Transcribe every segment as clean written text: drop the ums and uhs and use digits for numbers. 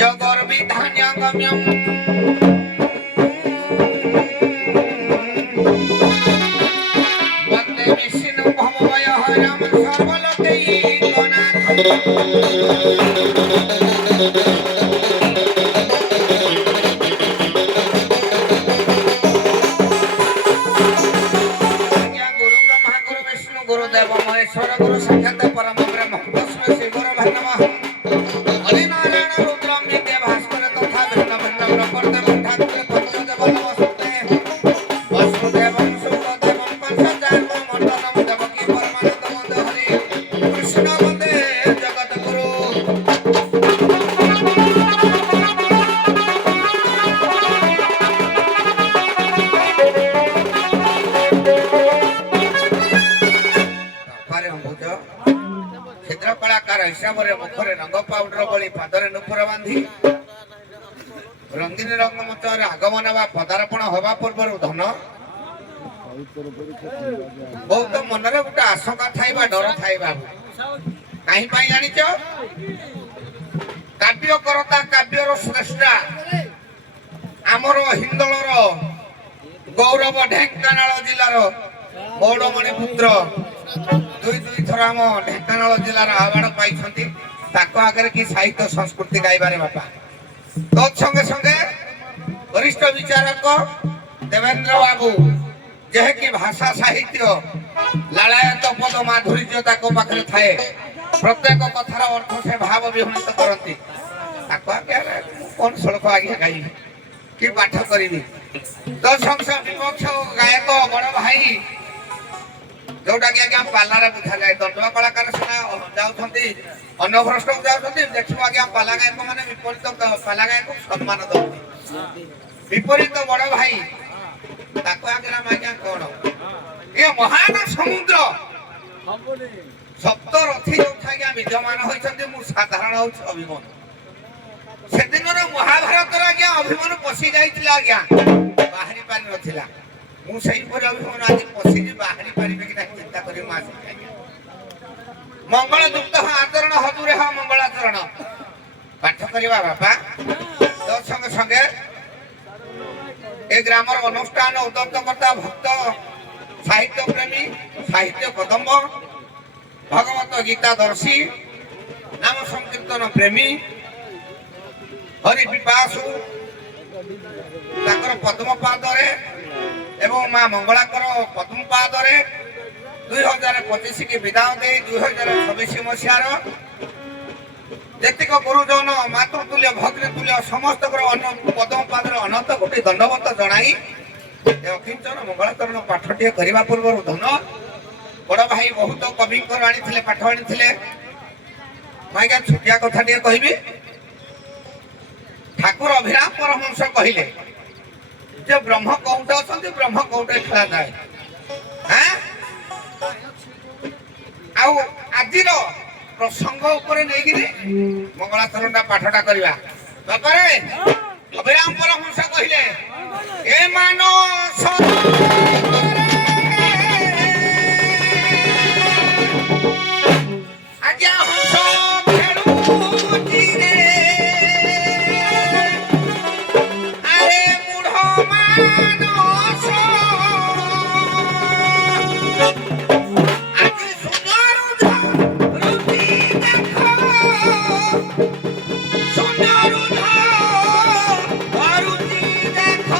जगो गम्यम वंदे विष्णु भवभय हरम सर्वलोकैकनाथ गुरुदेव महेश्वर गुरु साक्षात परम ब्रह्म तस्मै श्री गुरवे नमः। हरि नारायण रुद्रम नित्य भास्कर तथा भिन्न भिन्न प्रकृतिम ठाकुर पंचदेव नमस्ते वसुदेवं सुतदेवं पंचचार्य मंडलम देवकी परमानंद हरि कृष्ण वंदे जगद्गुरु। क्षेत्र कलाकार हिसाब से मुखरे रंग पाउडर बड़ी पादरे नुपुर बांधी रंगीन रंगमंच आगमन बा पदार्पण हवा पूर्व धन बहुत मनरे गोटे आशंका थाइबा डर थाइबा कहीं जानिच काव्य करता काव्यर श्रेष्ठा आमर हिंदोलर गौरव ढेंकानाल जिलार गौरमणि पुत्र दुई दुई थर आम ढेंकानाल जिलार आवार्ड पाई आगे कि साहित्य संस्कृति गायबारे बापा तत्संगे संगे वरिष्ठ विचारक देवेंद्र बाबू जेकी भाषा साहित्य लालायत पद माधुर्य पाखे थाए प्रत्येक कथार अर्थ से भाव विहूत करती कौन श्लोक आगे गाई कि पाठ करी तत्संगे विपक्ष गायक बड़ भाई जोटा कि आज्ञा पालार बुझा जाए दंडुआ कलाकार सीना जाऊँगी अन्नभ्रष्ट जाऊँगी देखो आज्ञा पाला गायक मैंने विपरीत पाला गायक सम्मान दौर विपरीत बड़ भाई आगे आज्ञा कौन ये महान समुद्र सप्तरथी जो आज्ञा विद्यमान होती साधारण हूँ अभिमन से दिन महाभारत आज्ञा अभिमन पशि जाइए आज्ञा बाहरी पारि नाला मुझे अभिमान आज पशि बाहरी पारे कि चिंता कर मंगल युक्त आचरण हजूरे हाँ मंगलाचरण पाठ करवा बापा तो संगे संगे ए ग्रामर अनुष्ठान उदत्तकर्ता भक्त साहित्य प्रेमी साहित्य कदम्ब भगवत गीता दर्शी नाम संकीर्तन प्रेमी हरि पिपासु पद्मपादरे एवं माँ मंगलाकर पद्मपादरे 2025 की विदाय दे 2026 मसीहार जेतिक गुरुजन मातृतुल्य भग्नतुल्य समस्त पद्मपादर अनंत कोटि दंडवत जनाई अकिंचन मंगलाचरण पाठटे करने पूर्व धन बड़ भाई बहुत कवि आनी पाठ आनी आज्ञा छुटिया कथा कहबी ठाकुर अभिराम परमहंस कहले जे ब्रह्म कौटे अच्छा ब्रह्म कौटे खेला जाए आज प्रसंग मंगलाचरण पाठटा करवा बापारे अभिराम परमहंस कहले ए मानस आज्ञा हंस खेलुची रे अरे मूढ़ मानस आज सुंदर रुचि देख सुंदर रुचि देख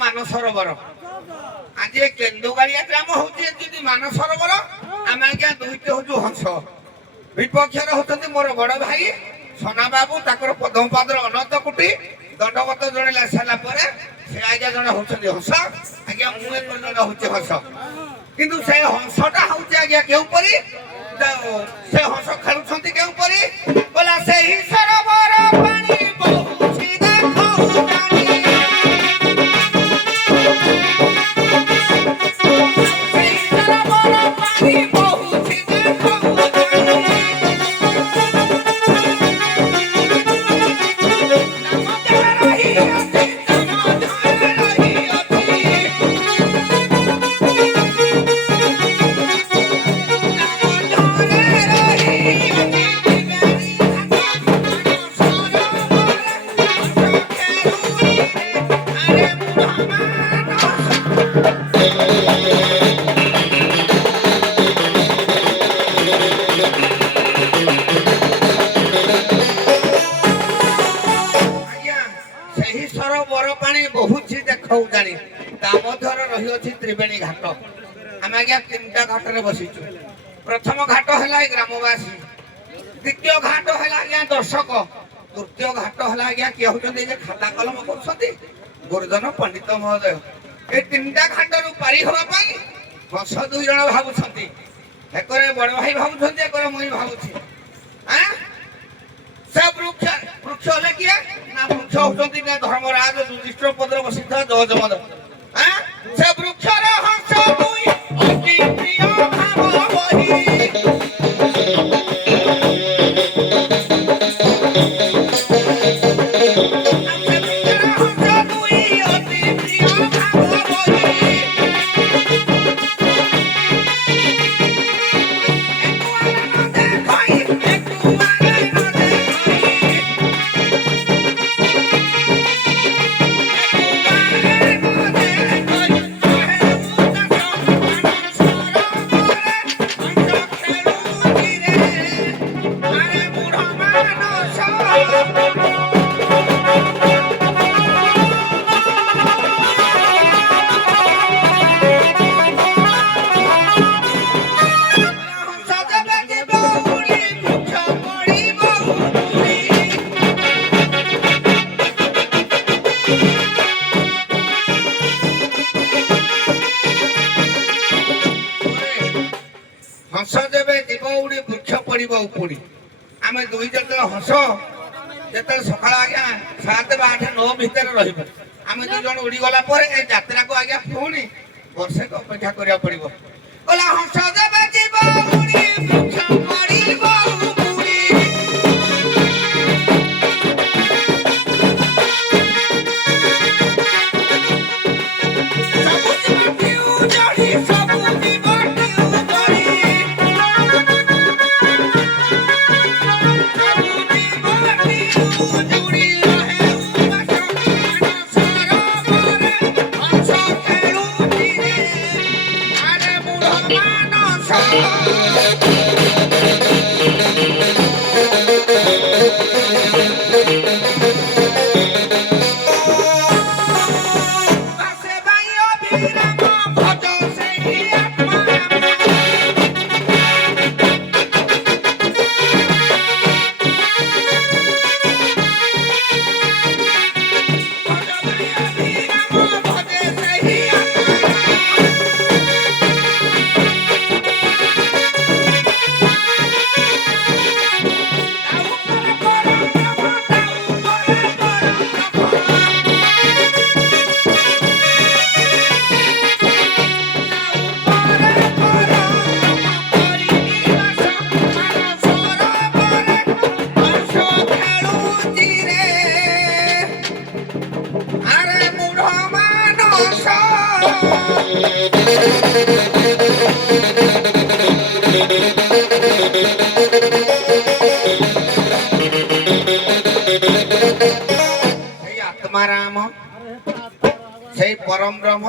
मानसरोवर आज केन्दुगाड़िया ग्राम हूँ मानसरोवर आम आज्ञा दुईट हूँ हंस विपक्ष होती मोर बड़ भाई सना बाबू ताकर पद्मपादर अनंत कोटि दंडवत जन सारापर से आज्ञा जन होती हंस आज्ञा मुझे जन हूँ हंस किंतु से हंसटा हूँ आज्ञा केपरी से हंस खेलुंट केपरी बोला से ही सरोवर पानी बहु देखो ସେହି ସରୋବର ପାଣି ବହୁଛି ଦେଖାଉ ଜାଣି ତା ମଧ୍ୟରେ ରହିଅଛି ତ୍ରିବେଣୀ ଘାଟ। ଆମେ ଆଜ୍ଞା ତିନିଟା ଘାଟରେ ବସିଛୁ। ପ୍ରଥମ ଘାଟ ହେଲା ଏ ଗ୍ରାମବାସୀ, ଦ୍ୱିତୀୟ ଘାଟ ହେଲା ଆଜ୍ଞା ଦର୍ଶକ, ତୃତୀୟ ଘାଟ ହେଲା ଆଜ୍ଞା କିଏ ହଉଛନ୍ତି ଯେ ଖାତା କଲମ କରୁଛନ୍ତି ଗୁରୁଜନ ପଣ୍ଡିତ ମହୋଦୟ। ଏ ତିନିଟା ଘାଟରୁ ପାରି ହେବା ପାଇଁ ହଂସ ଦୁଇ ଜଣ ଭାବୁଛନ୍ତି, ଏକରେ ବଡ ଭାଇ ଭାବୁଛନ୍ତି, ଏକରେ ମୁଇଁ ଭାବୁଛି। ସେ ବୃକ୍ଷ ହେଲେ କିଏ ନା ବୃକ୍ଷ ହଉଛନ୍ତି ନା ଧର୍ମରାଜ ଯୁଧିଷ୍ଠିର ପଦରେ ବସିଥିବା ଜୟଜମଦ। ସେ ବୃକ୍ଷର ହଂସ ଦୁଇ ଅତି ପ୍ରିୟ ଭାବ ବହି। ହଂସ ଯେବେ ଯିବ ଉଡି ବୃକ୍ଷ ପଡିବ ଉପୁଡି। ଆମେ ଦୁଇ ଯେତେବେଳେ ହଂସ ଯେତେବେଳେ ସକାଳ ଆଜ୍ଞା 7 ବା 8 9 ଭିତରେ ରହିବ, ଆମେ ଦୁଇ ଜଣ ଉଡିଗଲା ପରେ ଏ ଯାତ୍ରାକୁ ଆଜ୍ଞା ପୁଣି ବର୍ଷେକ ଅପେକ୍ଷା କରିବାକୁ ପଡିବ। କହିଲା ହଂସ ଯେବେ ଯିବ ଉଡି ବୃକ୍ଷ ପଡିବ ଉପୁଡି। ଆତ୍ମାରାମ সেই পরম ব্রহ্ম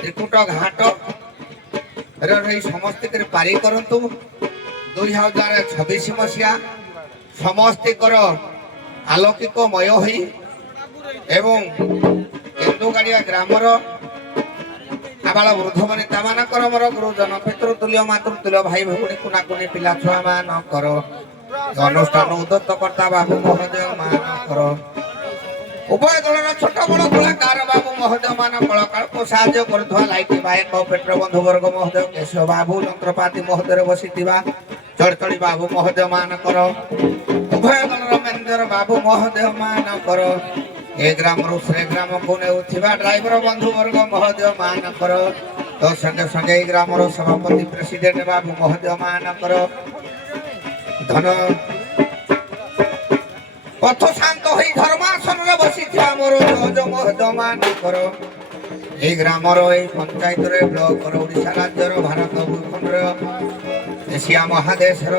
ত্রিকুট ঘাট ସମସ୍ତେ ପାରି କରନ୍ତୁ। 2026 ମସିହା ସମସ୍ତଙ୍କର ଆଲୋକିକମୟ ହୋଇ ଏବଂ କେନ୍ଦୁଗାଡ଼ିଆ ଗ୍ରାମର ଆବାଳ ବୃଦ୍ଧମାନେ ତାମାନଙ୍କର ମୋର ଗୁରୁଜନ ପିତୃତୁଲ୍ୟ ମାତୃତୁଲ୍ୟ ଭାଇ ଭଉଣୀ କୁନାକୁନି ପିଲା ଛୁଆ ମାନଙ୍କର ଅନୁଷ୍ଠାନ ଉଦ୍ଧତ କର୍ତ୍ତା ବାବୁ ମହୋଦୟ ମାନଙ୍କର ଉଭୟ ଦଳର ଛୋଟ ବଡ଼ କଳାକାର ବାବୁ ମହୋଦୟ ମାନ କଳାକାରକୁ ସାହାଯ୍ୟ କରୁଥିବା ଲାଇଟି ଭାଇଙ୍କ ପେଟ୍ର ବନ୍ଧୁ ବର୍ଗ ମହୋଦୟ କେଶବ ବାବୁ ଯନ୍ତ୍ରପାତି ମହୋଦୟରେ ବସିଥିବା ଚଳଚଳି ବାବୁ ମହୋଦୟ ମାନଙ୍କର ଉଭୟ ଦଳର ମ୍ୟାନେଜର ବାବୁ ମହୋଦୟ ମାନଙ୍କର ଏ ଗ୍ରାମରୁ ସେ ଗ୍ରାମକୁ ନେଉଥିବା ଡ୍ରାଇଭର ବନ୍ଧୁ ବର୍ଗ ମହୋଦୟ ମାନଙ୍କର ତ ସଙ୍ଗେ ସଙ୍ଗେ ଏଇ ଗ୍ରାମର ସଭାପତି ପ୍ରେସିଡେଣ୍ଟ ବାବୁ ମହୋଦୟ ମାନଙ୍କର ଧନ ପଥ ଶାନ୍ତ ହୋଇ ଧର୍ମାସନରେ ବସିଥିବା ମୋର ଜଜ ମହୋଦୟ ମାନଙ୍କର এই গ্রামর এই পঞ্চায়েতরে ব্লকর ওড়িশা রাজ্যর ভারত ভূখণ্ডর এশিয়া মহাদেশর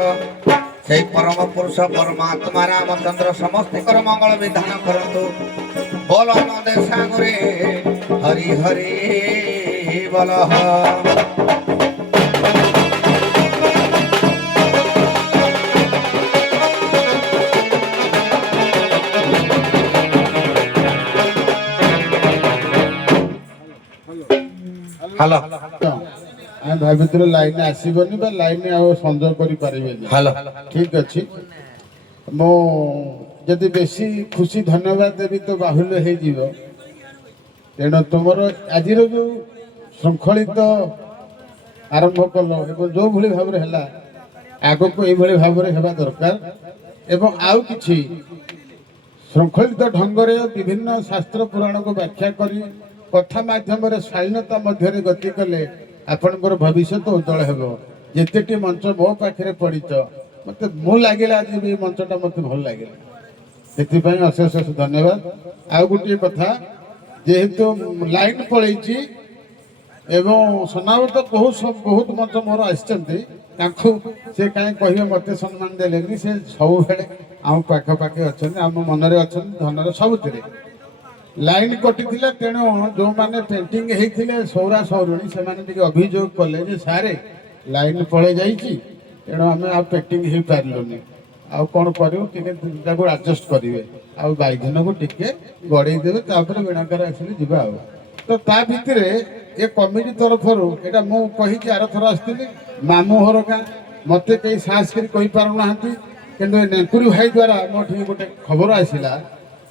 সেই পরম পুরুষ পরমাত্মা রামচন্দ্র সমস্তিকর মঙ্গল বিধান করন্তু। বল নদে সাগরে হরি হরি বল। हेलो ଆମେ ଭାବିଥିଲୁ ଲାଇନ ଆସିବନି ବା ଲାଇନ ଆଉ ସଂଯୋଗ କରିପାରିବେନି। हेलो ଠିକ ଅଛି, ମୁଁ ଯଦି ବେଶୀ ଖୁସି ଧନ୍ୟବାଦ ଦେବି ତ ବାହୁଲ୍ୟ ହେଇଯିବ। ତେଣୁ ତୁମର ଆଜିର ଯୋଉ ଶୃଙ୍ଖଳିତ ଆରମ୍ଭ କଲ ଏବଂ ଯୋଉଭଳି ଭାବରେ ହେଲା ଆଗକୁ ଏଇଭଳି ଭାବରେ ହେବା ଦରକାର ଏବଂ ଆଉ କିଛି ଶୃଙ୍ଖଳିତ ଢଙ୍ଗରେ ବିଭିନ୍ନ ଶାସ୍ତ୍ର ପୁରାଣକୁ ବ୍ୟାଖ୍ୟା କରି କଥା ମାଧ୍ୟମରେ ଶାଳୀନତା ମଧ୍ୟରେ ଗତି କଲେ ଆପଣଙ୍କର ଭବିଷ୍ୟତ ଉଜ୍ଜଳ ହେବ। ଯେତେଟି ମଞ୍ଚ ମୋ ପାଖରେ ପଡ଼ିଛ ମତେ ମୁଁ ଲାଗିଲା ଆଜି ବି ମଞ୍ଚଟା ମତେ ଭଲ ଲାଗିଲା, ସେଥିପାଇଁ ଅଶେଷ ଅଶେଷ ଧନ୍ୟବାଦ। ଆଉ ଗୋଟିଏ କଥା, ଯେହେତୁ ଲାଇନ ପଳେଇଛି ଏବଂ ସନାବତ ବହୁତ ମଞ୍ଚ ମୋର ଆସିଛନ୍ତି, ତାଙ୍କୁ ସେ କାହିଁ କହିବେ ମତେ ସମ୍ମାନ ଦେଲେନି। ସେ ସବୁବେଳେ ଆମ ପାଖାପାଖି ଅଛନ୍ତି, ଆମ ମନରେ ଅଛନ୍ତି, ଧନରେ ସବୁଥିରେ। ଲାଇନ କଟିଥିଲା, ତେଣୁ ଯେଉଁମାନେ ପେଣ୍ଟିଂ ହେଇଥିଲେ ସୌରା ସୌରୁଣୀ ସେମାନେ ଟିକେ ଅଭିଯୋଗ କଲେ ଯେ ସାରେ ଲାଇନ ପଳେଇ ଯାଇଛି, ତେଣୁ ଆମେ ଆଉ ପେଣ୍ଟିଂ ହେଇପାରିଲୁନି, ଆଉ କ'ଣ କରିବୁ, ଟିକେ ତାକୁ ଆଡଜଷ୍ଟ କରିବେ, ଆଉ ବାଇଦିନକୁ ଟିକେ ଗଡ଼େଇ ଦେବେ, ତାପରେ ବିଣାକାର ଆସିଲେ ଯିବା। ଆଉ ତ ତା ଭିତରେ ଏ କମିଟି ତରଫରୁ ଏଇଟା ମୁଁ କହିଛି, ଆରଥର ଆସିଥିଲି ମାମୁଁ ଘର ଗାଁ, ମତେ କେହି ସାହସ କରି କହିପାରୁନାହାନ୍ତି, କିନ୍ତୁ ଏ ନେଙ୍କୁରୀ ଭାଇ ଦ୍ୱାରା ମୋ ଠିକି ଗୋଟେ ଖବର ଆସିଲା।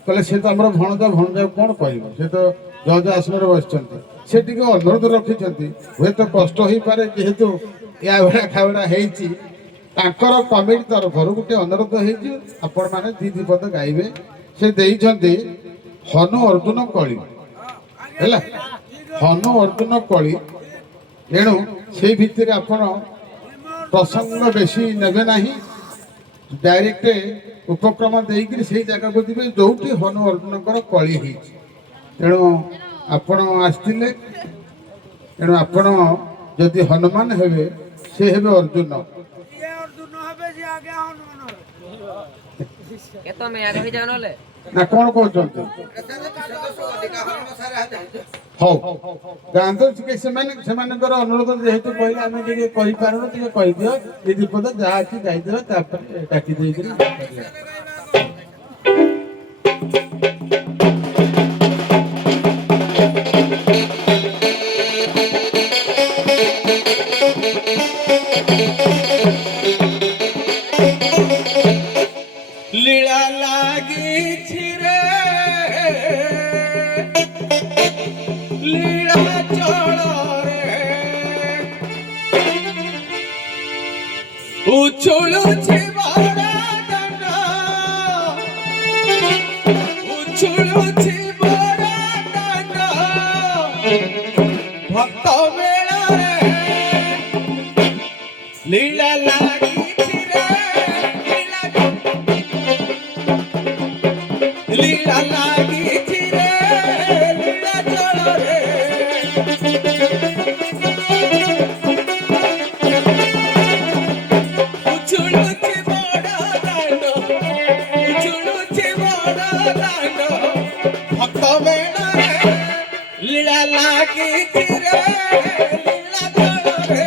କହିଲେ ସେ ତ ଆମର ଭଣଜା, ଭଣଜାକୁ କ'ଣ କହିବ, ସେ ତ ଜଜ ଆସନରେ ବସିଛନ୍ତି, ସେ ଟିକେ ଅନୁରୋଧ ରଖିଛନ୍ତି, ହୁଏତ କଷ୍ଟ ହେଇପାରେ ଯେହେତୁ ୟା ଭଳିଆ ଖାଉଡ଼ା ହେଇଛି, ତାଙ୍କର କମିଟି ତରଫରୁ ଗୋଟେ ଅନୁରୋଧ ହେଇଛି ଆପଣମାନେ ଦି ପଦ ଗାଇବେ। ସେ ଦେଇଛନ୍ତି ହନୁ ଅର୍ଜୁନ କଳି, ହେଲା, ହନୁ ଅର୍ଜୁନ କଳି। ତେଣୁ ସେଇ ଭିତରେ ଆପଣ ପ୍ରସଙ୍ଗ ବେଶୀ ନେବେ ନାହିଁ, ଡାଇରେକ୍ଟ ଉପକ୍ରମ ଦେଇକରି ସେଇ ଜାଗାକୁ ଯିବେ ଯୋଉଠି ହନୁ ଅର୍ଜୁନଙ୍କର କଳି ହେଇଛି। ତେଣୁ ଆପଣ ଆସିଥିଲେ, ତେଣୁ ଆପଣ ଯଦି ହନୁମାନ ହେବେ ସେ ହେବେ ଅର୍ଜୁନ। ନା କ'ଣ କହୁଛନ୍ତି? ହଉ ଯାଆନ୍ତୁ, ଟିକେ ସେମାନଙ୍କର ଅନୁରୋଧ ଯେହେତୁ କହିଲେ ଆମେ ଟିକେ କହିପାରୁନୁ, ଟିକେ କହିଦିଅ ଦି ପଦ ଯାହା ଅଛି ଗାଇଦିଅ, ତାପରେ ଡାକି ଦେଇକିରି लीला लागी रे लीला चढ़ रे उछुलुछि बड़ा दंड उछुलुछि बड़ा दंड भक्त मेला रे लीला लागी लीला लागी रे लीला चढ़ रे उछुलुछि बड़ा दांड उछुलुछि बड़ा दांड भक्त मेला रे लीला लागी रे लीला चढ़ रे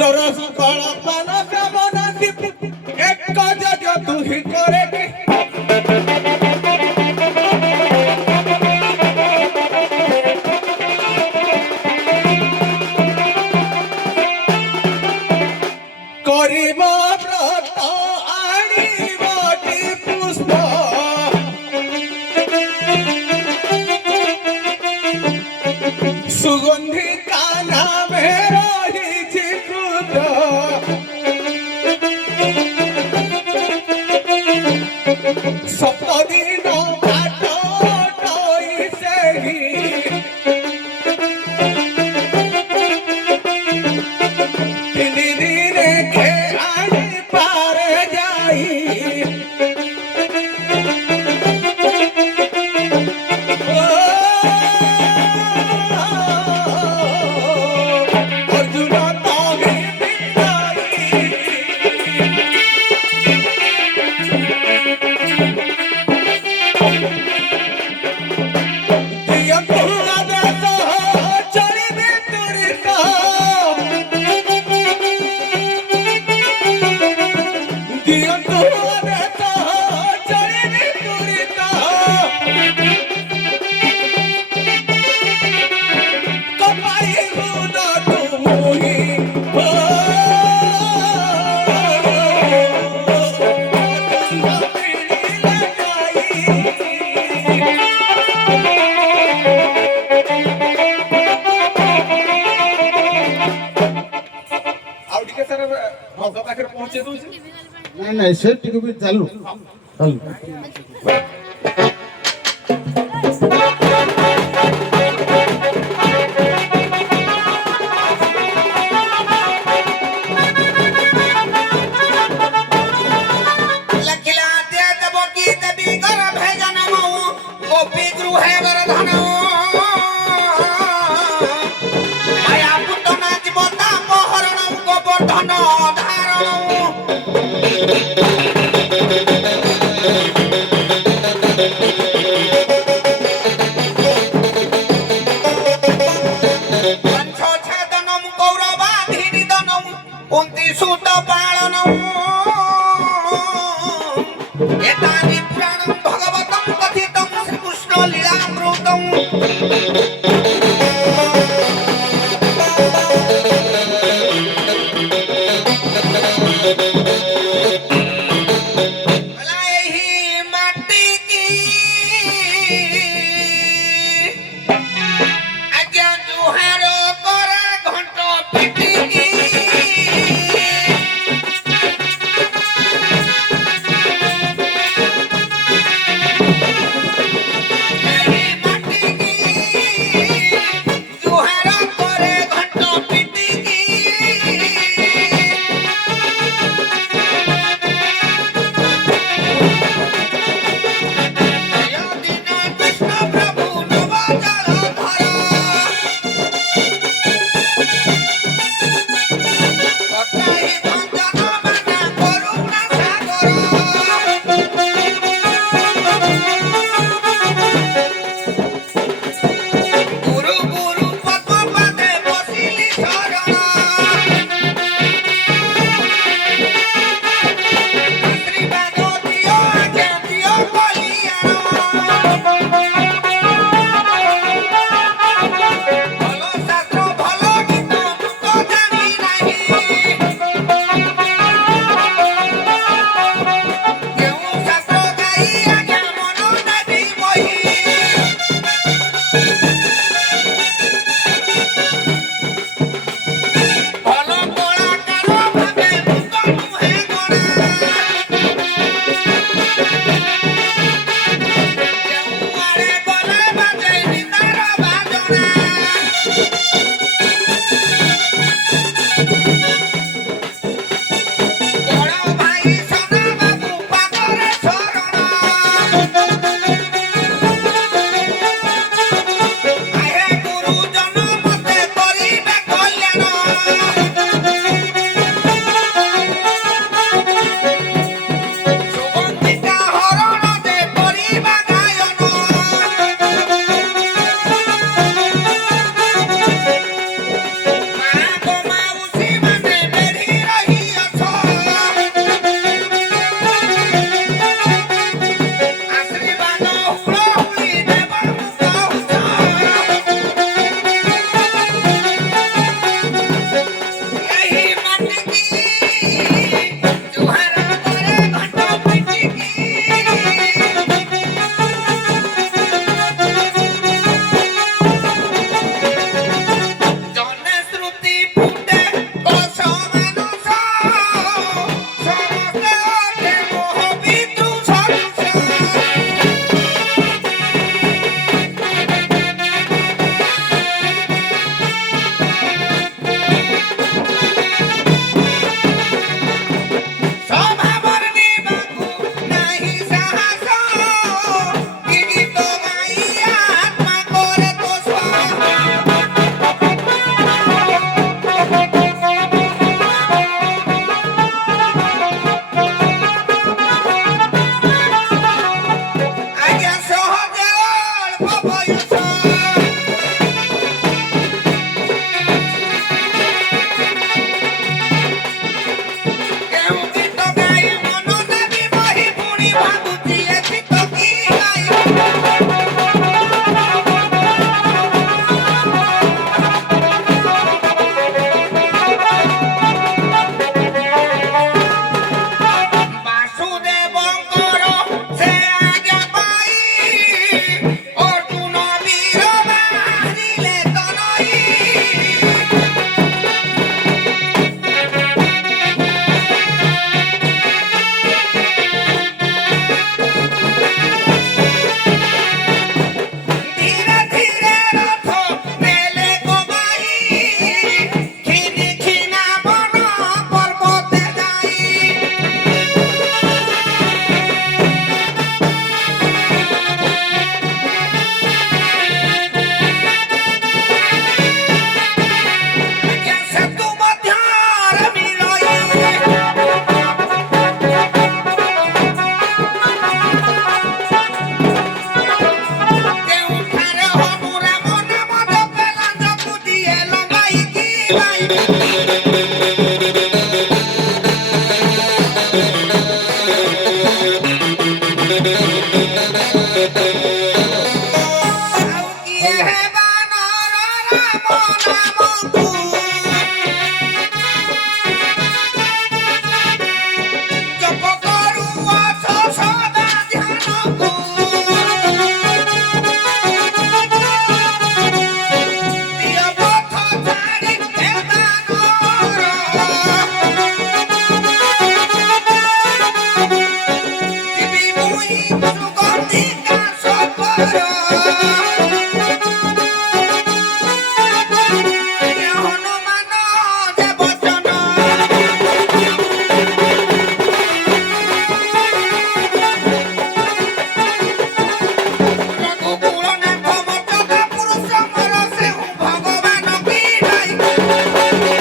পুত্রର ସୁକଳ ପାନ କାମନା ଏକ ଯଜ ତୁହି କରେ କି କରିବ ବ୍ରତ ଆଣିବଟି ପୁଷ୍ପ ସୁଗନ୍ଧି କାନାମେ ରହିଛି କୃତ ସପ୍ତଦିନ କାଟ ଟଇ ସେହି ତିନି ଦିନେ ଖେଳାଳି ପାରେ ଯାଇ ଅର୍ଜୁନ ତମେ ବିଦାଇ ଦିଅନ୍ତୁ ଆଦେଶ ଚଳିବେ ତୁରିତ ଦିଅନ୍ତୁ ଆଦେଶ ଚଳିବେ ତୁରିତ କପାଇ ହୃଦ ତୁମୁହି ଆଉ ଟିକେ ସାର୍ ଭଗ ପାଖରେ ପହଞ୍ଚେଇ ଦଉଛି ନାଇଁ ନାଇଁ ସେ ଟିକେ ବି ଚାଲୁ ଚାଲୁ लखिला दे देव की देवी कर भेजन मऊ गोपी गृहे गर धन माया पुतना जीवता मोहरण गोवर्धन धारण पंच छेदनम कौरवाधिनिधनम कुंती सूत पालनम एतानि पुराणं भगवतं कथितं श्रीकृष्ण लीलामृतं ଆଉ କିଏ ହେବା ନର ରାମ ନାମକୁ ଜପ କରୁଅଛ ସଦା ଧ୍ୟାନକୁ ଦିଅ ପଥ ଛାଡ଼ି ହେବା ନର ଯିବି ମୁଇଁ ସୁଗନ୍ଧିକା ସଫର ହନୁମାନ ଦେବଚନ ରଘୁକୁଳ ନାଥ ମର୍ତ୍ତକା ପୁରୁଷ ମୋର ସେହୁ ଭଗବାନ କି ନାଇଁ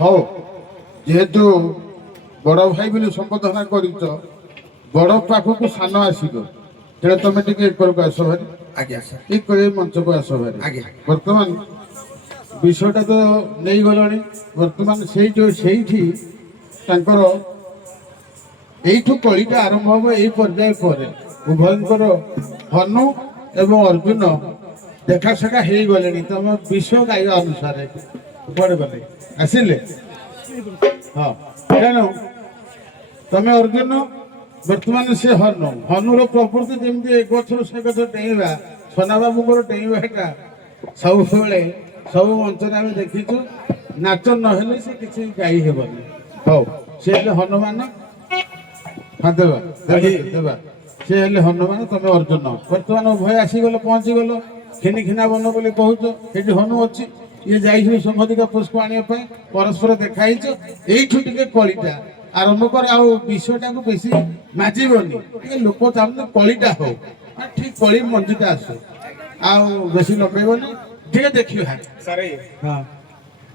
ହଉ ଯେହେତୁ ବଡ଼ ଭାଇ ବୋଲି ସମ୍ବୋଧନା କରିଛ ବଡ଼ ପାଖକୁ ସାନ ଆସିବ ତେଣୁ ତମେ ଟିକେ ଏକରକୁ ଆସ ଭାରି ଆଜ୍ଞା ସାର୍ ଏ କରି ମଞ୍ଚକୁ ଆସ ଭାରି ଆଜ୍ଞା। ବର୍ତ୍ତମାନ ବିଷୟଟା ତ ନେଇଗଲଣି ବର୍ତ୍ତମାନ ସେଇଠି ତାଙ୍କର ଏଇଠୁ କଳିଟା ଆରମ୍ଭ ହବ ଏଇ ପର୍ଯ୍ୟାୟ ପରେ ଉଭୟଙ୍କର ହନୁ ଏବଂ ଅର୍ଜୁନ ଦେଖା ସେଖା ହେଇଗଲେଣି ତମ ବିଷୟ ଗାଇବା ଅନୁସାରେ କୁଆଡ଼େ ଗଲେ ଆସିଲେ ହଁ ତେଣୁ ତମେ ଅର୍ଜୁନ ବର୍ତ୍ତମାନ ସେ ହନୁର ପ୍ରକୃତି ଯେମିତି ଏ ଗଛରୁ ସେ ଗଛ ଡେଇଁବା ସନାବାବୁଙ୍କର ଡେଇଁବାଟା ସବୁବେଳେ ସବୁ ମଞ୍ଚରେ ଆମେ ଦେଖିଛୁ ନାଚ ନହେଲେ ସେ କିଛି ଗାଇ ହେବନି ହଉ ସେ ହେଲେ ହନୁମାନ ହଁ ଦେବା ସେ ହେଲେ ହନୁମାନ ତମେ ଅର୍ଜୁନ ବର୍ତ୍ତମାନ ଉଭୟ ଆସିଗଲ ପହଞ୍ଚିଗଲ ଖିନା ବନ ବୋଲି କହୁଛ ସେଠି ହନୁ ଅଛି ଇଏ ଯାଇଥିବେ ସମ୍ବନ୍ଧିକା ପୁଷ୍ପ ଆଣିବା ପାଇଁ ପରସ୍ପର ଦେଖା ହେଇଛ ଏଇଠୁ ଟିକେ କଳିଟା ଆରମ୍ଭ କର ଆଉ ବିଷୟଟାକୁ ବେଶୀ ମାଜିବନି ଟିକେ ଲୋକ ଚାହୁଁଛନ୍ତି କଳିଟା ହଉ ଠିକ କଳି ମଞ୍ଜିଟା ଆସୁ ଆଉ ବେଶୀ ଲଗେଇବନି ଟିକେ ଦେଖିବା ସାରେ ହଁ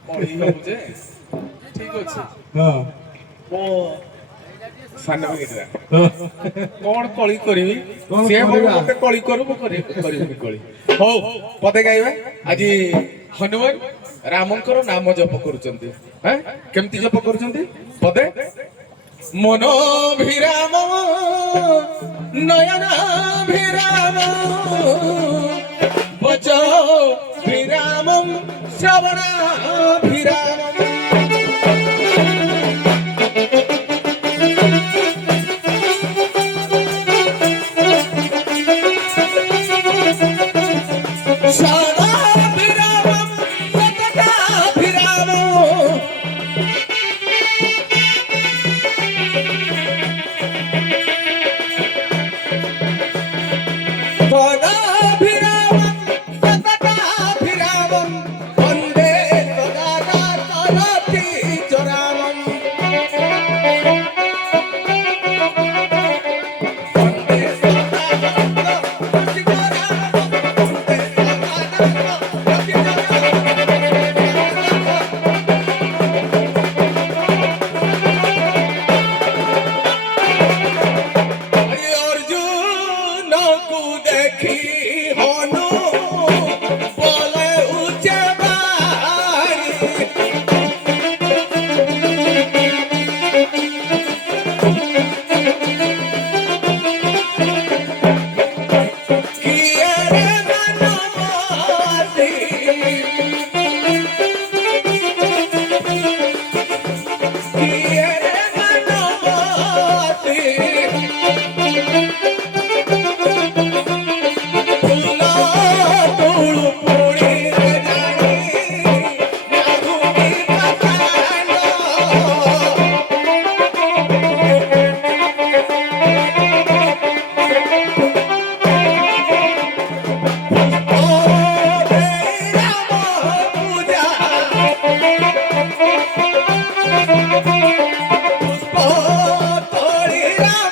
କଳି ହବୁ ଯେ ଠିକ ଅଛି ହଁ ମୋ ସାନ ଭାଇଟା ହଁ। କଣ କଳି କରିବି କଣ ସେ କରିବା? ମତେ କଳି କରୁ ମୁଁ କରିବିନି କଳି ହଉ ପଦେ ଗାଇବା ଆଜି ହନୁମାନ ରାମଙ୍କର ନାମ ଜପ କରୁଛନ୍ତି କେମିତି ଜପ କରୁଛନ୍ତି ପଦେ ମନୋଭିରାମ ନୟନାଭିରାମ ବଚ ବିରାମಂ ଶ୍ରବଣାଭିରାମମ୍ ସଦାଭିରାମం ସତତାଭିରାମମ୍ सदाभिरामं सतताभिरामं वन्दे सदा तरति च रामम् वन्दे सदा तरति च रामम् वन्दे सदा तरति च अर्जुन को देखी हनु बोले ऊंचे बारी किए रे मनमाती किए रे मनमाती फूला तोड़ पोड़ी रे जानी नागुनी पतालो ओ रे राम पूजा पुष्प तोड़ी राम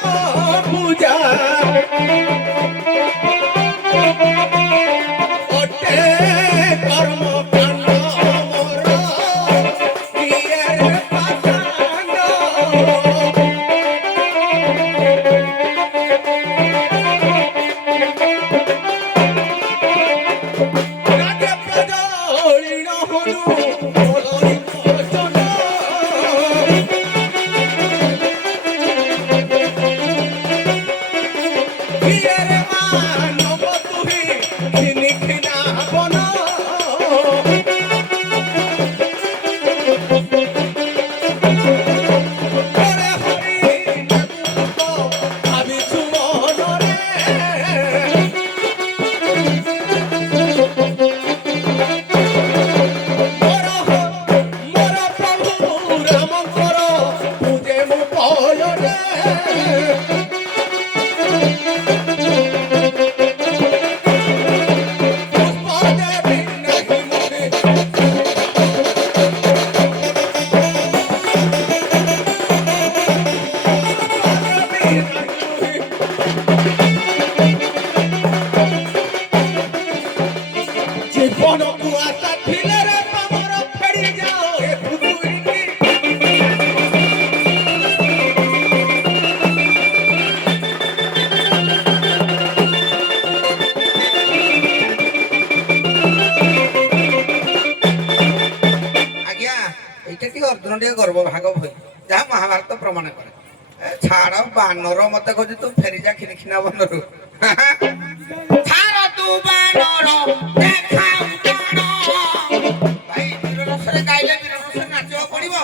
জীবনକୁ ଆଶା ଥିଲେ ରେ ତମର ଫେରି ଯାଅ ଏ ପୃଥିବୀକି। ଆଜ୍ଞା ଏଇଟା ଟିକେ ଅର୍ଜୁନ ଟିକେ ଗର୍ବ ଭାଗ ଭଇ ଯାହା ମହାଭାରତ ପ୍ରମାଣ କରେ। ଛାଡ ବାନର ମତେ କହୁଛି ତୁ ଫେରିଯା ଖିନଖିନା ବନରୁ। ଛାଡ ତୁ ବାନର ଦେଖାଉ କଣ। ଭାଇ ବୀର ରସରେ ଗାଇଲେ ବୀର ରସରେ ନାଚିବାକୁ ପଡିବ।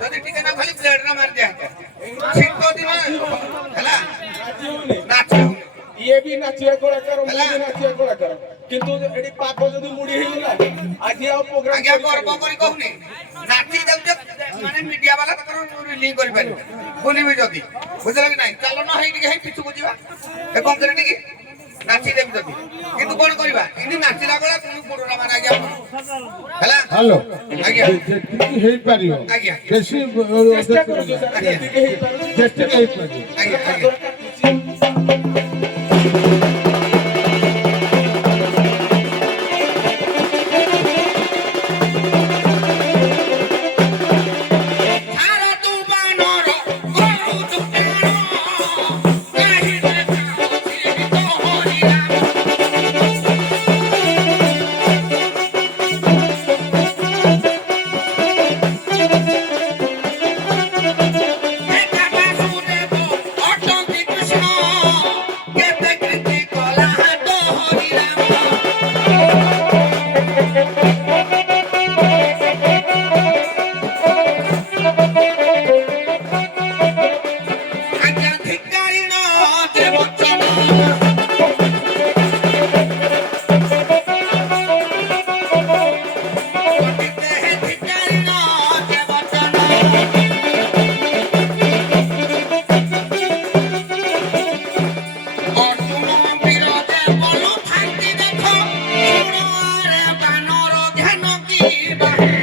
ଯଦି ଟିକେ ନା ଖାଲି ବ୍ଲେଡରେ ମାରି ଦିଆ ଶୀତ ଦିନ ହେଲା ନାଚ ଇଏ ବି ନାଚିବା କଳାକାର ମୁଁ ବି ନାଚିବା କଳାକାର କିନ୍ତୁ ଏଠି ପାଗ ଯଦି ମୁଡି ହେଇଗଲା ଆଜି ଆଉ ପ୍ରୋଗ୍ରାମ ଆଜ୍ଞା ଗର୍ବ କରି କହୁନି ନାଚି ଦେଉଛେ ମାନେ ମିଡିଆ ବାଲା ତାଙ୍କର ରିଲିଂ କରିପାରିବେ ବୁଲିବି ଯଦି ବୁଝିଲ କି ନାହିଁ ଚାଲ ନ ହେଇ ଟିକେ ହେଇ ପିଛୁକୁ ଯିବା ଏ କଙ୍କରେ ଟିକେ ନାଚି ଦେବି ଯଦି କିନ୍ତୁ କଣ କରିବା ଏମିତି ନାଚିଲା ବେଳେ ପୁଣି ଗୋଡରା ମାନେ ଆଜ୍ଞା ହେଲା ହ୍ୟାଲୋ ଆଜ୍ଞା ଯେତିକି ହେଇପାରିବ ଆଜ୍ଞା ବେଶୀ ଚେଷ୍ଟା କରୁଛୁ ସାର୍ ଆଜ୍ଞା। ଯେତିକି ହେଇପାରୁଛି ଯେତିକି ହେଇପାରିବ ଆଜ୍ଞା ଆଜ୍ଞା ଛାଡ ତୁ ବାନର କରୁଛୁ କଣ କାହିଁ ଦେଖାଉଛି ତୋ ହରିନାମ। ଏକା ବାସୁଦେବ ଅଟନ୍ତି କୃଷ୍ଣ କେତେ କୀର୍ତ୍ତି କଲା ତୋ ହରିନାମ। ଆଜ୍ଞା ଧିକ୍କାରିଣ ଦେବଚନ ପଣ୍ଡିତେ ଧିକ୍କାରିଣ ଦେବଚନ। ଅର୍ଜୁନ ବିରୋଧେ ବୋଲୁଥାନ୍ତି ଦେଖ ଶୁଣରେ ବାନର ଧ୍ୟାନ କି ବାହେ।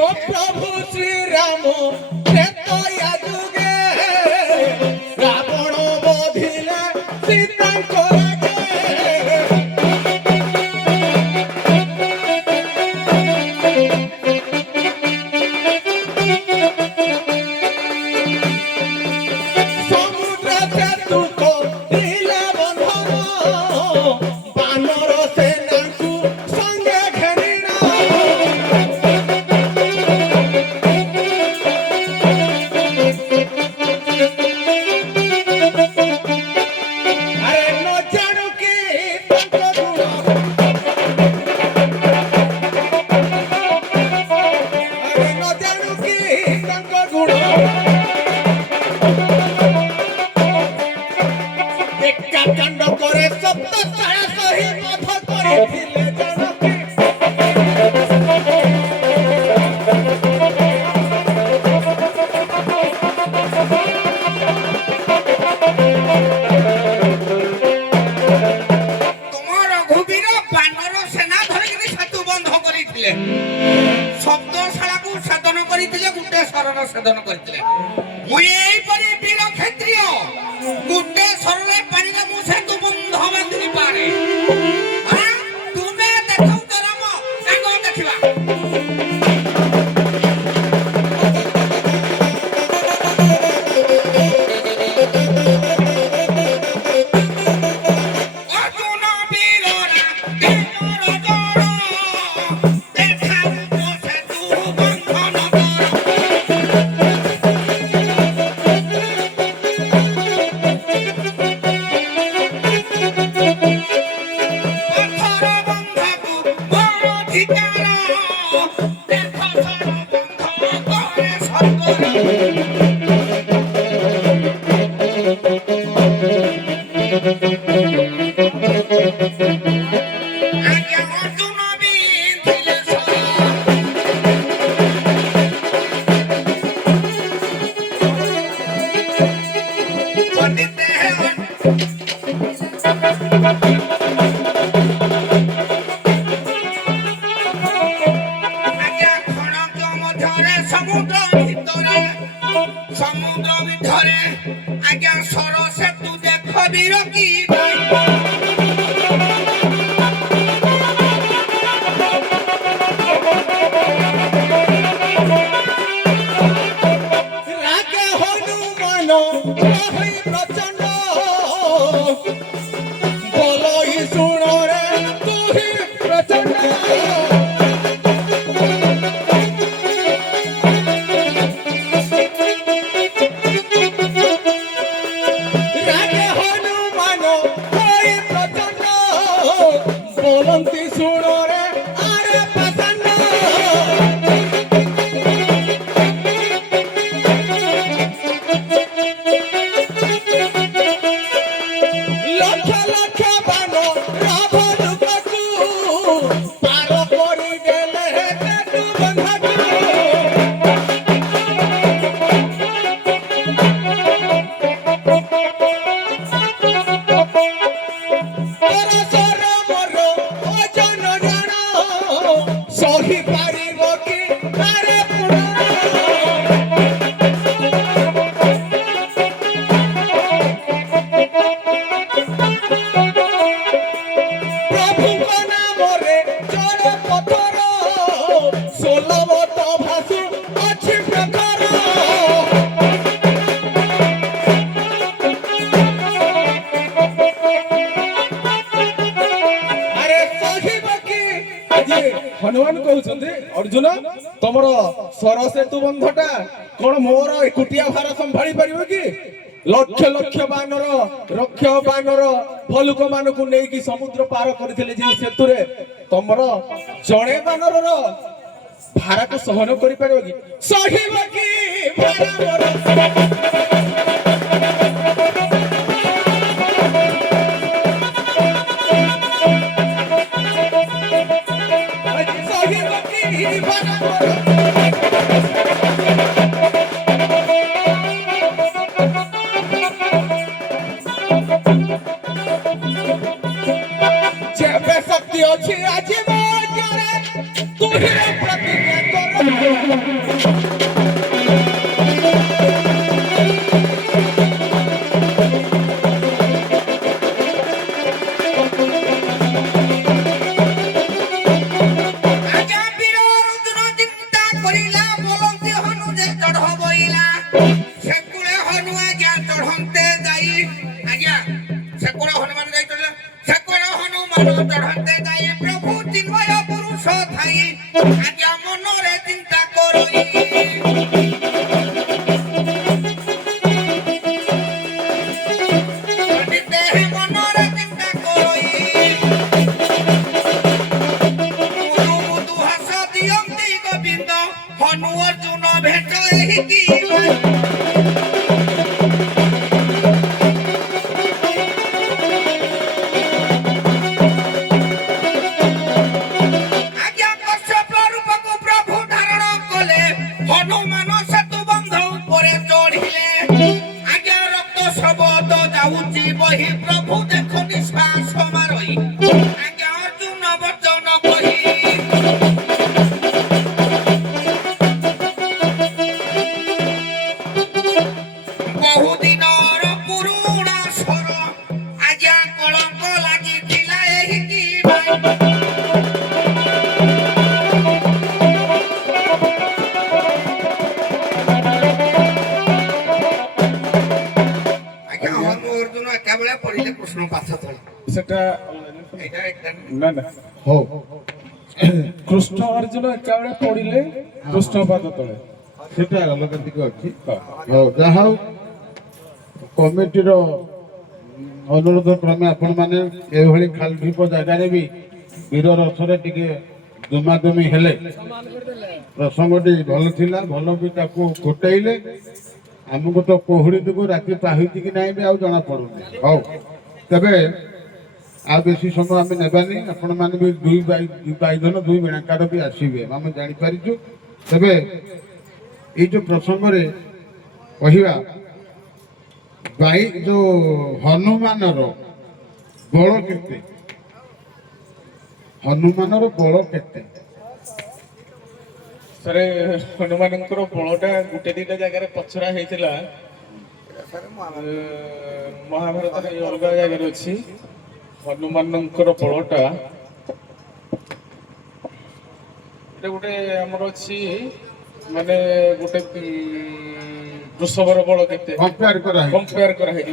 ଓ ପ୍ରଭୁ ଶ୍ରୀରାମ ତ୍ରେତୟା ଯୁଗେ ରାବଣ ବଧିଲେ ସୀତାଙ୍କ ରାଜେ। ସମୁଦ୍ର ସେତୁ କରିଲେ ବନ୍ଧନ ବାନର ସେନାଙ୍କୁ ସଙ୍ଗେ ଘେରିଣ। ଆରେ ନ ଜାଣୁ କି ତାଙ୍କ ଗୁଣ ଆରେ ନ ଜାଣୁ କି ତାଙ୍କ ଗୁଣ ଏକା କାଣ୍ଡ করে ସପ୍ତ ସାହସ ହିଁ ବଧ କରିଥିଲେ ଜାଣକି। ତୁମ ରଘୁବୀର ବାନର ସେନା ଧରିକିରି ସେତୁ ବନ୍ଧ କରିଥିଲେ ଶବ୍ଦଶାଳାକୁ ସେଦନ କରିଥିଲେ ଗୋଟେ ଶରଣ ସେଦନ କରିଥିଲେ। ମୁଁ ଏଇପରି ବୀର କ୍ଷତ୍ରିୟ ଗୋଟେ ଶରରେ ପାଣିରେ ମୁଁ ସେତୁ ବନ୍ଧ ବାନ୍ଧି ପାରେ। ଆଁ? ତୁମେ ଦେଖାଉଛ ରାମ ଆଗ ଦେଖିବା। ଅର୍ଜୁନ ବୀରରା ବୀରର ଜଡ଼, ଦେଖାଉଛ ସେତୁ ବନ୍ଧନ କର। ପଥର ବନ୍ଧକୁ ବଡ଼ ଧିକାର, ଦେଖ ବନ୍ଧ କରେ ସର୍ବର। ଆଜ୍ଞା ଅର୍ଜୁନ ବିନ୍ଧିଲେ ସର। ପଣ୍ଡିତେ ଆଜ୍ଞା ଖଣଙ୍କ ମଧ୍ୟରେ ସମୁଦ୍ର ଭିତରେ ଆଜ୍ଞା ସର ସେତୁ ଦେଖ ବିରକି ରାଗେ ହନୁମାନ ହୋଇ ପ୍ରଚଣ୍ଡ ବଲଇ ଶୁଣରେ ତୁ ହି ପ୍ରଚଣ୍ଡ। ରାଗେ ହନୁମାନ ହୋଇ ପ୍ରଚଣ୍ଡ ବୋଲନ୍ତି ଶୁଣରେ ଆରେ ପ୍ରସନ୍ନ। ଲକ୍ଷ ଲକ୍ଷ ବାନ ରାବଣକୁ ପାର କରିଦେଲେ ସେତୁ ବନ୍ଧକୁ। ପରଶର ମୋର ଓଜନ ଜାଣ ସହି ପାରିବ କି ଆରେ ପୁଣ। ପ୍ରଭୁଙ୍କ ନାମରେ ଜଳ ପଥର 16 ବତ ଭାସୁ ଅଛି ପ୍ରଖର। ଆରେ ସହିବ କି ଆଜି ହନୁମାନ କହୁଛନ୍ତି ଅର୍ଜୁନ ତମର ସର ସେତୁ ବନ୍ଧଟା କଣ ମୋର ଏକୁଟିଆ ଭାର ସମ୍ଭାଳି ପାରିବ କି? ଲକ୍ଷ ଲକ୍ଷ ବାନର ରକ୍ଷ ବାନର ଭଲୁକ ମାନଙ୍କୁ ନେଇକି ସମୁଦ୍ର ପାର କରିଥିଲେ ଯେ ସେତୁରେ ତମର ଜଣେ ବାନରର ଭାରାକୁ ସହନ କରିପାରିବ କି? ସହିବ କି ଭାର ମୋର? ଆଜି ସହିବ କି ଭାର ମୋର? ଯେବେ ଶକ୍ତି ଅଛି ଆଜି ମୋ ଅଜ୍ଞାରେ ତୁ ହିଁ ପ୍ରତିଜ୍ଞା କର। ଆଜ୍ଞା ବୀର ଅର୍ଜୁନ ଚିନ୍ତା କରିଲା ବୋଲନ୍ତି ହନୁ ଯେ ଚଢ ବଇଲା ସେକୁଳେ ହନୁ ଆଜ୍ଞା ଚଢନ୍ତେ ଯାଇ ଆଜ୍ଞା ସେକୁଳେ ହନୁମାନ ଯାଇ ଚଢିଲା ସେକୁଳେ ହନୁମାନ ଚଢନ୍ତେ ଯାଇ ପ୍ରଭୁ ଚିନ୍ମୟ ପୁରୁଷ ଥାଇ ଆଜ୍ଞା ମନରେ ଚିନ୍ତା କରଇ ପଣ୍ଡିତେ ମନରେ ଚିନ୍ତା କରଇ ମୁଦୁ ହାସ ଦିଅନ୍ତି ଗୋବିନ୍ଦ ହନୁ ଅର୍ଜୁନ ଭେଟ ଏହିକି ଆଜ୍ଞା କଶ୍ୟପ ରୂପକୁ ପ୍ରଭୁ ଧାରଣ କଲେ ହନୁମାନ ସେତୁ ବନ୍ଧ ଉପରେ ଚଢିଲେ ଆଜ୍ଞା ରକ୍ତ ଶବଦ ଯାଉଛି ବହି ପ୍ରଭୁ ଦେଖ ନିଶ୍ୱାସ ମାରଇ ଆଜ୍ଞା ଅର୍ଜୁନ ବଚନ କହି ବହୁଦିନର ପୁରୁଣା ସ୍ୱର ଆଜ୍ଞା କଳଙ୍କ ଲାଗିଥିଲା ଏହିକି ଆଜ୍ଞା ହନୁ ଅର୍ଜୁନ ଏକାବେଳେ ପଡିଲେ କୃଷ୍ଣ ପାଛ ତଳେ ସେଟା ଏଇଟା ଏକା ନା ନା ହଉ କୃଷ୍ଣ ଅର୍ଜୁନ ଏକାବେଳେ ପଡିଲେ କୃଷ୍ଣ ପାଦ ତଳେ। ସେଟା ଅଲଗା ଟିକେ ଅଛି। ହଁ। ହଉ ଯାହା ହଉ କମିଟିର ଅନୁରୋଧ କ୍ରମେ ଆପଣମାନେ ଏଭଳି ଖାଲଢିପ ଜାଗାରେ ବି ବୀର ରଥରେ ଟିକେ ଦୁମାଦୁମି ହେଲେ ପ୍ରସଙ୍ଗଟି ଭଲ ଥିଲା। ଭଲ ବି ତାକୁ ଫୁଟେଇଲେ। ଆମକୁ ତ କୋହୁଡ଼ି ଯୋଗୁଁ ରାତି ପାହିଛି କି ନାହିଁ ବି ଆଉ ଜଣା ପଡୁନି। ହଉ ତେବେ ଆଉ ବେଶୀ ସମୟ ଆମେ ନେବାନି। ଆପଣମାନେ ବି ଦୁଇ ବାଇଧନ ଦୁଇ ବେଣାକାର ବି ଆସିବେ ଆମେ ଜାଣିପାରିଛୁ। ତେବେ ଏଇ ଯେଉଁ ପ୍ରସଙ୍ଗରେ କହିବା ଯୋଉ ହନୁମାନର ବଳ କେତେ, ହନୁମାନର ବଳ କେତେ? ସାରେ ହନୁମାନଙ୍କର ବଳଟା ଗୋଟେ ଦିଟା ଜାଗାରେ ପଚରା ହେଇଥିଲା। ମହାଭାରତରେ ଏଇ ଅଲଗା ଜାଗାରେ ଅଛି। ହନୁମାନଙ୍କର ବଳଟା ଏଇଟା ଗୋଟେ ଆମର ଅଛି, ମାନେ ଗୋଟେ ବୃଷଭର ବଳ କେତେ କମ୍ପେୟାର କରାହେଇଛି। କମ୍ପେୟାର କରାହେଇଛି।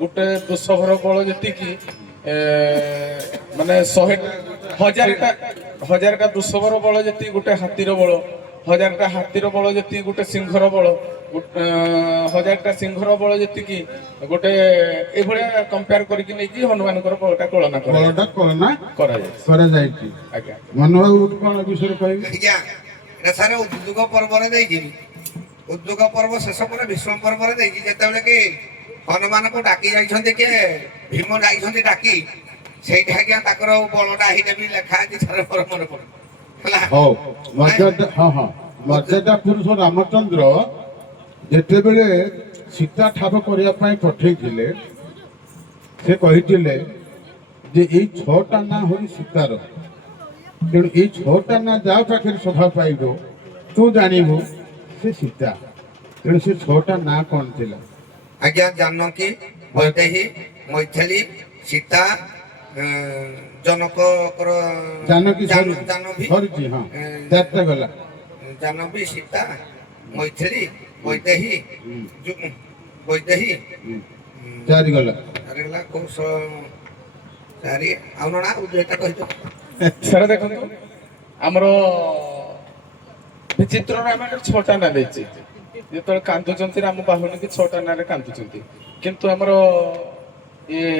ଗୋଟେ ବୃଷଭର ବଳ ଯେତିକି ମାନେ ହଜାରଟା ବୃଷଭର ବଳ ଯେତିକି ଗୋଟେ ହାତୀର ବଳ, 1000ଟା ହାତୀର ବଳ ଯେତିକି ଗୋଟେ ସିଂହର ବଳ, 1000ଟା ସିଂହର ବଳ ଯେତିକି ଗୋଟେ ଏଇଭଳିଆ କମ୍ପେୟାର କରିକି ନେଇକି ହନୁମାନଙ୍କର ବଳଟା କଳନା କରାଯାଇଛି। ଆଜ୍ଞା। ମନୋବାବୁ କଣ ବିଷୟରେ କହିବେ? ଆଜ୍ଞା, ଏଟା ସାର୍ ଉଦ୍ଯୋଗ ପର୍ବରେ ଦେଇଛି। ଉଦ୍ଯୋଗ ପର୍ବ ଶେଷ ପରେ ବିଶ୍ୱ ପର୍ବରେ ଦେଇଛି। ଯେତେବେଳେ କି ହନୁମାନଙ୍କୁ ଡାକି ଯାଇଛନ୍ତି, କିଏ ଭୀମ ଯାଇଛନ୍ତି ଡାକି, ସେଇଟା ଆଜ୍ଞା ତାଙ୍କର ବଳଟା ହେଇଟା ବି ଲେଖା ଅଛି ସାର୍, ମୋର ମନେ ପଡେ ହେଲା। ହଉ, ମର୍ଯ୍ୟାଦା ପୁରୁଷ ରାମଚନ୍ଦ୍ର ଯେତେବେଳେ ସୀତା ଠାବ କରିବା ପାଇଁ ପଠେଇଥିଲେ, ସେ କହିଥିଲେ ଯେ ଏଇ 6ଟା ନାଁ ହଉଛି ସୀତାର, ତେଣୁ ଏଇ 6ଟା ନାଁ ଯାହା ପାଖରେ ସଭା ପାଇବ ତୁ ଜାଣିବୁ ସେ ସୀତା। ତେଣୁ ସେ 6ଟା ନାଁ କଣ ଥିଲା? ଆଜ୍ଞା, ଜାନକୀ, ବୈଦେହୀ, ମୈଥିଳୀ, ସୀତା, ଜନକଙ୍କର ଜାନକୀ ଜାହ୍ନବୀ, ସରିଛି। ହଁ, 4ଟା ଗଲା। ଜାହ୍ନବୀ, ସୀତା, ମୈଥିଳୀ, ବୈଦେହୀ, 4 ଗଲା। ଆଉ ନଣା ଆଉ 2ଟା କହିଛ। ସାର୍ ଦେଖନ୍ତୁ, ଆମର ବିଚିତ୍ର ରାମାୟଣରେ 6ଟା ନାଁ ଦେଇଛି। ଯେତେବେଳେ କାନ୍ଦୁଛନ୍ତି ରାମ ବାହୁନିକି 6ଟା ନାଁରେ କାନ୍ଦୁଛନ୍ତି, କିନ୍ତୁ ଆମର ଇଏ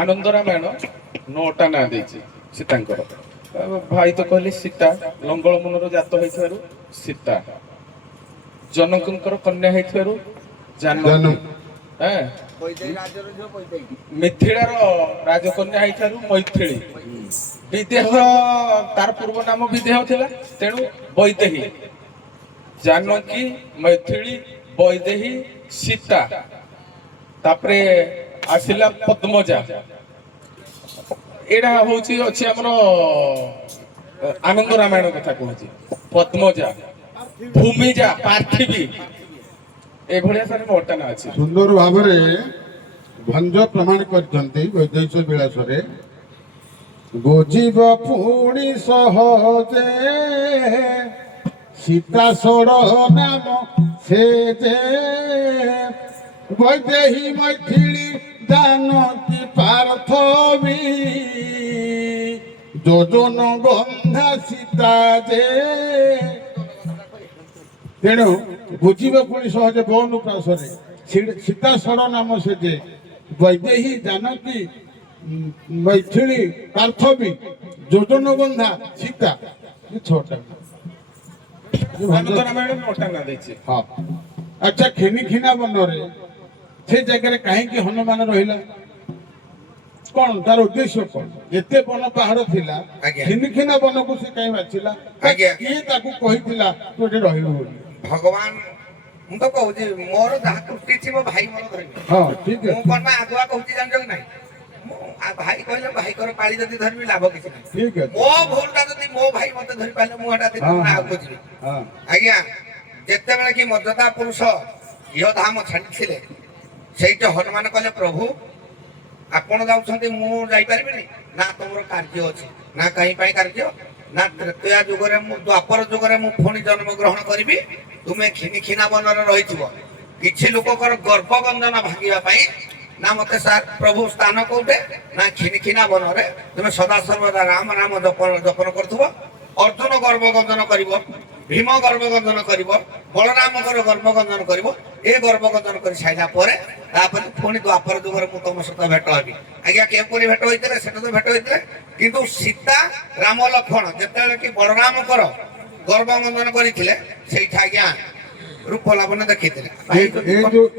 ଆନନ୍ଦ ରାମାୟଣ 9ଟା ନାଁ ଦେଇଛି ସୀତାଙ୍କର। ଭାଇ ତ କହିଲେ ସୀତା, ଲଙ୍ଗଳ ମନର ଜାତ ହେଇଥିବାରୁ ସୀତା, ଜନକଙ୍କର କନ୍ୟା ହେଇଥିବାରୁ ଜାନକୀ, ମିଥିଳାର ରାଜକନ୍ୟା ହେଇଥିବାରୁ ମୈଥିଳୀ, ବିଦେହ ତାର ପୂର୍ବ ନାମ ବିଦେହ ଥିଲା, ତେଣୁ ବୈଦେହୀ, ଜାନକୀ, ମୈଥିଳୀ, ବୈଦେହୀ, ସୀତା, ତାପରେ ଆସିଲା ପଦ୍ମଜା। ଏଇଟା ହଉଛି ଅଛି ଆମର ଆନନ୍ଦ ରାମାୟଣ କଥା କହୁଛି। ପଦ୍ମଜା, ଭୂମିଜା, ପାର୍ଥିବୀ, ଏଭଳିଆ ସାର୍ 9ଟା ନାଁ ଅଛି। ସୁନ୍ଦର ଭାବରେ ଭଞ୍ଜ ପ୍ରମାଣ କରିଛନ୍ତି ବୈଦେଶ ବିଳାସରେ। ବୁଝିବ ପୁଣି ସହଜେ ସୀତା ଷୋଳ ନାମ ସେ ଯେ, ବୈଦେହୀ, ମୈଥିଳୀ, ଜାନକୀ, ପାର୍ଥବୀ, ଯୋଜନ ବନ୍ଧା ସୀତା ଯେ। ତେଣୁ ବୁଝିବ ପୁଣି ସହଜେ ବନ ପ୍ରାସରେ ସୀତା ଷୋଳ ନାମ ସେ ଯେ, ବୈଦେହୀ, ଜାନକୀ, ମୈଥିଳୀ, ପାର୍ଥବୀ, ଯୋଜନ ବନ୍ଧା ସୀତା। 6ଟା। ଆନନ୍ଦ ରାମାୟଣ 9ଟା ନାଁ ଦେଇଛି। ହଁ, ଆଚ୍ଛା, ଖିନିଖିନା ବନରେ ସେ ଜାଗାରେ କାହିଁକି ହନୁମାନ ରହିଲା? କଣ ତାର ଉଦ୍ଦେଶ୍ୟ କଣ? ଏତେ ବନ ପାହାଡ ଥିଲା, ଖିନିଖିନା ବନକୁ ସେ କାହିଁ ବାଛିଲା? କିଏ ତାକୁ କହିଥିଲା ତୁ ଏଠି ରହିବୁ ବୋଲି? ଭଗବାନ, ମୁଁ ତ କହୁଛି ମୋର ଯାହା ତ୍ରୁଟି ଥିବ ଭାଇ ମୋର ଧରିବ। ହଁ, ଠିକ ମୁଁ କଣ ପାଇଁ ଆଗୁଆ କହୁଛି ଜାଣିଛ କି ନାହିଁ? ଭାଇ କହିଲେ ଭାଇଙ୍କର ପାଳି ଯଦି ଧରିବି ଲାଭ କିଛି ନାହିଁ। ଠିକ ଅଛି। ମୋ ଭୁଲଟା ଯଦି ମୋ ଭାଇ ମତେ ଧରି ପାରିଲେ ମୁଁ ଏଟା ଆଗକୁ ଯିବି। ଆଜ୍ଞା, ଯେତେବେଳେ କି ମର୍ଯ୍ୟାଦା ପୁରୁଷ ଇହ ଧାମ ଛାଡିଥିଲେ, ସେଇଠି ହନୁମାନ କହିଲେ ପ୍ରଭୁ ଆପଣ ଯାଉଛନ୍ତି, ମୁଁ ଯାଇପାରିବିନି? ନା, ତମର କାର୍ଯ୍ୟ ଅଛି। ନା, କାହିଁ ପାଇଁ କାର୍ଯ୍ୟ? ନା, ତ୍ରେତୟା ଯୁଗରେ ମୁଁ, ଦ୍ୱାପର ଯୁଗରେ ମୁଁ ପୁଣି ଜନ୍ମ ଗ୍ରହଣ କରିବି। ତୁମେ ଖିନିଖିନା ବନରେ ରହିଥିବ, କିଛି ଲୋକଙ୍କର ଗର୍ଭ ଗଞ୍ଜନ ଭାଙ୍ଗିବା ପାଇଁ। ନା, ମତେ ସାର୍ ପ୍ରଭୁ ସ୍ଥାନ କୋଉଠେ? ନା, ଖିନିଖିନା ବନରେ ତୁମେ ସଦାସର୍ବଦା ରାମ ନାମ ଜପନ କରୁଥିବ। ଅର୍ଜୁନ ଗର୍ଭ ଗଞ୍ଜନ କରିବ, ଭୀମ ଗର୍ଭ ଗଞ୍ଜନ କରିବ, ବଳରାମଙ୍କର ଗର୍ଭ ଗଞ୍ଜନ କରିବ। ଏ ଗର୍ଭ ଗଞ୍ଜନ କରି ସାରିଲା ପରେ ତାପରେ ପୁଣି ଦ୍ୱାପର ଯୁଗରେ ମୁଁ ତମ ସହିତ ଭେଟ ହେବି। ଆଜ୍ଞା, କେଉଁପରି ଭେଟ ହୋଇଥିଲେ? ସେଟା ତ ଭେଟ ହୋଇଥିଲେ, କିନ୍ତୁ ସୀତା, ରାମ, ଲକ୍ଷ୍ମଣ ଯେତେବେଳେ କି ବଳରାମଙ୍କର ଗର୍ଭ ଗଞ୍ଜନ କରିଥିଲେ, ସେଇଠି ଆଜ୍ଞା ରୂପ ଲାବଣ୍ୟ ଦେଖେଇଥିଲେ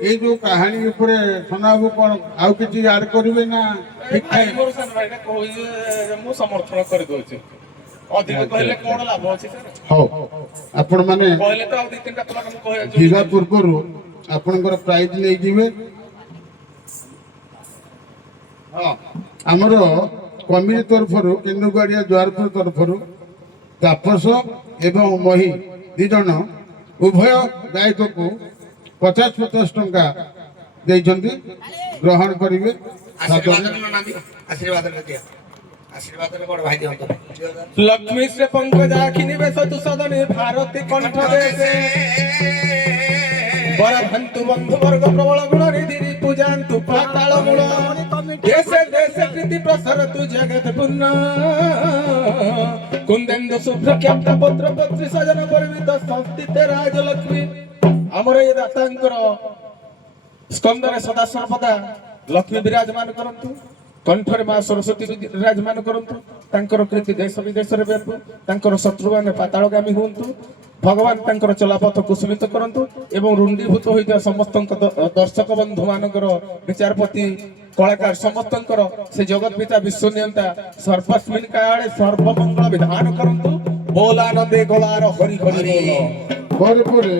ଏଇ ଯୋଉ କାହାଣୀ ଉପରେ ଶୁଣାବୁ କଣ ଆଉ କିଛି ଆଡ୍ କରିବେ ନା ଠିକ ଭାଇ ଠାକ? ମୋର ସାନ ଭାଇଟା କହୁଛି ଯେ ମୁଁ ସମର୍ଥନ କରିଦଉଛି ଅଧିକ କହିଲେ କଣ ଲାଭ ଅଛି ସାର୍ ହଉ ଆପଣ ମାନେ କହିଲେ ତ ଆଉ ଦି ତିନିଟା ପିଲା ମୁଁ କହିବା ଯିବା ପୂର୍ବରୁ ଆପଣଙ୍କର ପ୍ରାଇଜ ନେଇଯିବେ। ହଁ ଆମର କମିଟି ତରଫରୁ କେନ୍ଦୁଗାଡ଼ିଆ ଜୁଆରପୁର ତରଫରୁ ତାପସ ଏବଂ ମହି ଦି ଜଣ ଉଭୟ ଗାୟକକୁ 50 ଟଙ୍କା ଦେଇଛନ୍ତି, ଗ୍ରହଣ କରିବେ। ଆଶୀର୍ବାଦ ନନା ଦିଅ ଆଶୀର୍ବାଦରେ ଦିଅ ଆଶୀର୍ବାଦରେ ବଡ ଭାଇ ଦିଅନ୍ତୁ ଲକ୍ଷ୍ମୀ ଶ୍ରୀ ପଙ୍କଜାକ୍ଷୀ ନିବେଶ ତୁଷଦନେ ଭାରତୀ କଣ୍ଠ ଦେଶେ ବରଭନ୍ତୁ ବନ୍ଧୁ ବର୍ଗ ପ୍ରବଳ ଗୁଣ ନିଧି ପୂଜାନ୍ତୁ ପାତାଳ ମୂଳ ଦେଶେ ଦେଶେ କୀର୍ତ୍ତି ପ୍ରସାର ତୁ ଜଗତ ପୂର୍ଣ୍ଣ କୁନ୍ଦେନ୍ଦୁ ଶୁଭ୍ର କ୍ଷେତ୍ର ପତ୍ର ପତ୍ରୀ ସଜନ ପରିମିତ ସଂସ୍ଥିତେ ରାଜଲକ୍ଷ୍ମୀ ଆମର ଏ ଦାତାଙ୍କର ସ୍କନ୍ଦରେ ସଦା ସର୍ବଦା ଲକ୍ଷ୍ମୀ ବିରାଜମାନ କରନ୍ତୁ, କଣ୍ଠରେ ମା ସରସ୍ୱତୀ ବିରାଜମାନ କରନ୍ତୁ, ତାଙ୍କର କୀର୍ତ୍ତି ଦେଶ ବିଦେଶରେ ବ୍ୟାପୁ, ତାଙ୍କର ଶତ୍ରୁମାନେ ପାତାଳଗାମୀ ହୁଅନ୍ତୁ, ଭଗବାନ ତାଙ୍କର ଚଲାପଥ କୁଶଳିତ କରନ୍ତୁ ଏବଂ ରୁଣ୍ଡୀଭୂତ ହୋଇଥିବା ସମସ୍ତଙ୍କ ଦର୍ଶକ ବନ୍ଧୁ ମାନଙ୍କର ବିଚାରପତି କଳାକାର ସମସ୍ତଙ୍କର ସେ ଜଗତ ପିତା ବିଶ୍ୱ ନିୟନ୍ତା ସର୍ବସ୍ମିନ୍ କାଳେ ସର୍ବମଙ୍ଗଳ ବିଧାନ କରନ୍ତୁ। ବୋଲାନନ୍ଦେ ଗୋଳାର ହରି ହରି ବୋଲ। ପରେ ପରେ